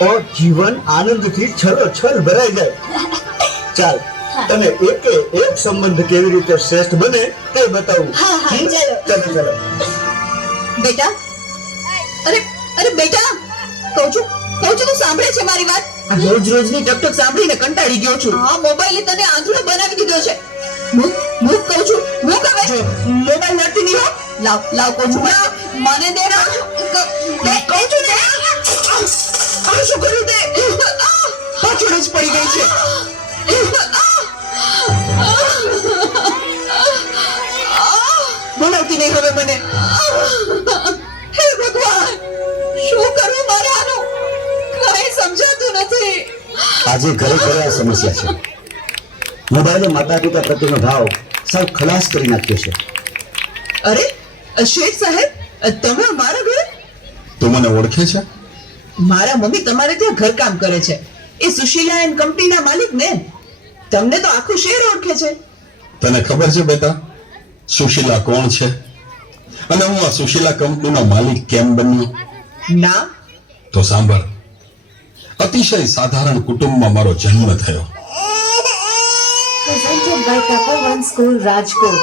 તો જીવન આનંદથી છલોછલ ભરાઈ જાય. ચાલ તને એકે એક સંબંધ કેવી રીતે શ્રેષ્ઠ બને તે બતાવું. હા, હા, ચાલો. ચાલો બેટા? અરે અરે બેટા! કહું છું કહું છું તું સાંભળે છે મારી વાત? રોજ રોજની ટકટક સાંભળીને કંટાળી ગયો છું. હા મોબાઈલે તને આંધળો બનાવી દીધો છે. મૂક મૂક કહું છું મૂક હવે. મોબાઈલ નથી નહીં લાવ લાવ કહું છું. મને દે કહું છું. ને. આ શું કર્યું તે. પાછળ જ પડી ગઈ છે. ભણાવતી નહીં હવે મને. હે ભગવાન શું કરું મારે આનું કઈ સમજાતું નથી. આજે ઘરે ઘરે આ સમસ્યા છે. મોબાઈલે માતા પિતા પ્રત્યેનો ભાવ સાવ ખલાસ કરી નાખ્યો છે. અરે શેઠ સાહેબ તમે અમારા ઘરે? તું મને ઓળખે છે? મારા મમ્મી તમારે ત્યાં ઘરકામ કરે છે. એ સુશીલા એન્ડ કંપનીના માલિક ને? તમને તો આખું શહેર ઓળખે છે. તને ખબર છે બેટા સુશીલા કોણ છે? અને હું આ સુશીલા કંપનીનો માલિક કેમ બન્યો? ના. તો સાંભળ. અતિશય સાધારણ કુટુંબમાં મારો જન્મ થયો. Presented by Tapovan School, Rajkot.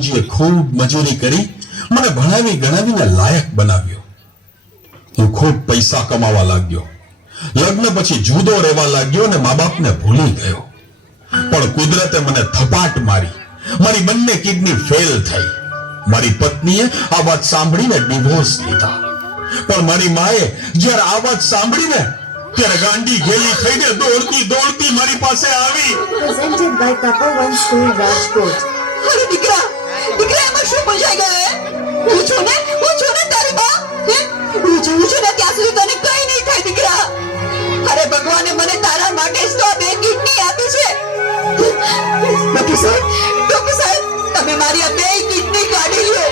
બાપુજીએ ખૂબ મજૂરી કરી મને ભણાવી ગણાવીને લાયક બનાવ્યો. હું ખૂબ પૈસા કમાવા લાગ્યો. લગ્ન પછી જુદો રહેવા લાગ્યો અને મા બાપને ભૂલી ગયો. પણ કુદરતે મને થપાટ મારી. મારી બંને કિડની ફેલ થઈ. મારી પત્નીએ આ વાત સાંભળીને ડિવોર્સ લીધા. પણ મારી માએ જ્યારે આ વાત સાંભળીને ત્યારે ગાંડી ઘેલી થઈને દોડતી દોડતી મારી પાસે આવી. Presented by Tapovan School, Rajkot અરે દીકરા દીકરા એમાં શું પૂછાઈ ગયો, હે? છું ને હું છું ને તારી બા, હે? છું છું ને ત્યાં સુધી તને કઈ નહીં થાય દીકરા અરે ભગવાને મને તારા માટે તો બે કિડની આપી છે ડોક્ટર સાહેબ ડોક્ટર સાહેબ, તમે મારી આ બે કિડની કાઢી લો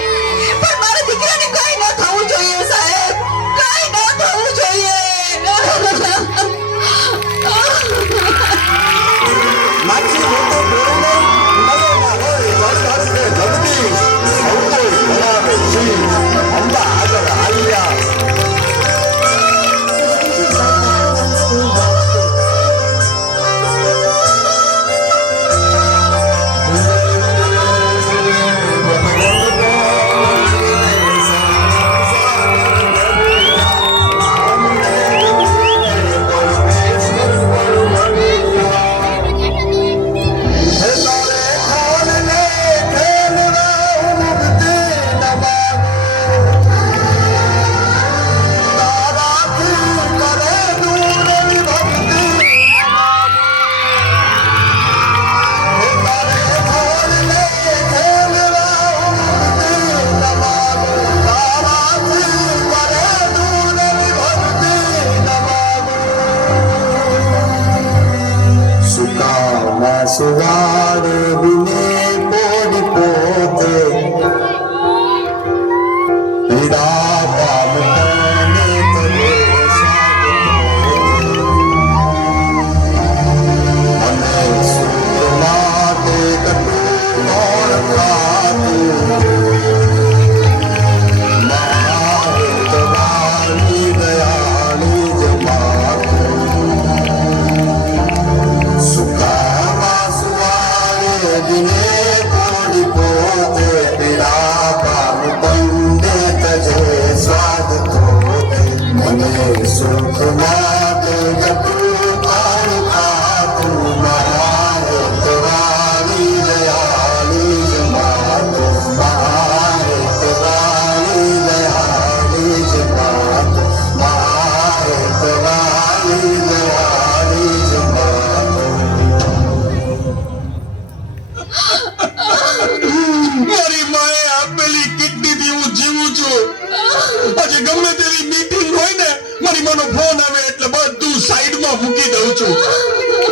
ફોન આવે એટલે બધું સાઈડમાં મૂકી દઉં છું.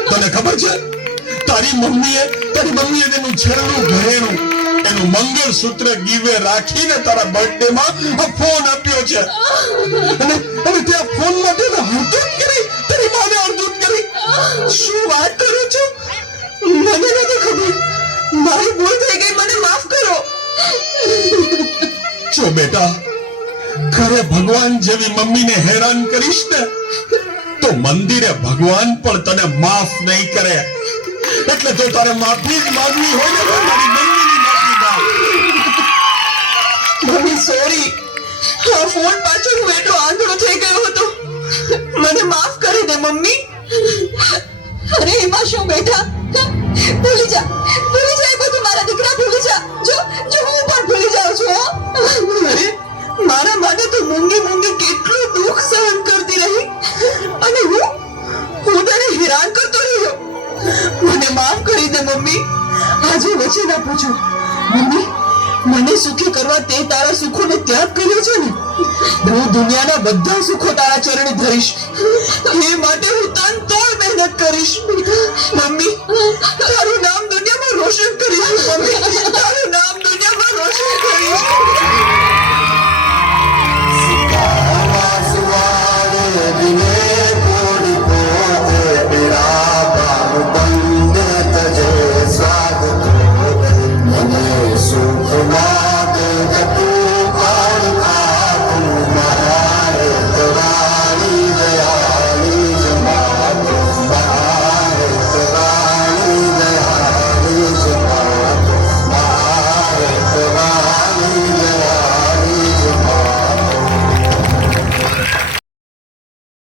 તને ખબર છે? તારી મમ્મીએ તારી મમ્મીએ તેનું છેલ્લું ઘરેણું, એનું મંગળસૂત્ર ગીવે રાખીને તારા બર્થડે માં ફોન આપ્યો છે. અને હવે ત્યાં ફોન માટે હરકત કરી તારી માને હરદૂત કરી. શું વાત કરો છો? મને નથી ખબર. મારી ભૂલ થઈ ગઈ, મને માફ કરો. જો બેટા ખરે ભગવાન જેવી મમ્મીને હેરાન કરીશ ને, તો મંદિરે ભગવાન પણ તને માફ નહીં કરે. એટલે જો તારે માફી જ માંગવી હોય ને મારી મમ્મીની માફી માંગ. મમ્મી સોરી આ ફોન પાછળ હું એટલો આંધળો થઈ ગયો હતો. મને માફ કરી દે, મમ્મી. અરે, એમાં શું બેટા ભૂલી જા ભૂલી જા એ બધું મારા દીકરા ભૂલી જા. જો જો હું પણ ભૂલી જાઉં છું. અરે, મારા માટે હેરાન કરતો રહ્યો. મને માફ કરી દે, મમ્મી. આજે વચન આપું છું. મમ્મી, મને સુખી કરવા તે તારા સુખોનો ત્યાગ કર્યો છે ને? હું દુનિયાના બધા સુખો તારા ચરણે ધરીશ. એ માટે હું તન તોડ મહેનત કરીશ. મમ્મી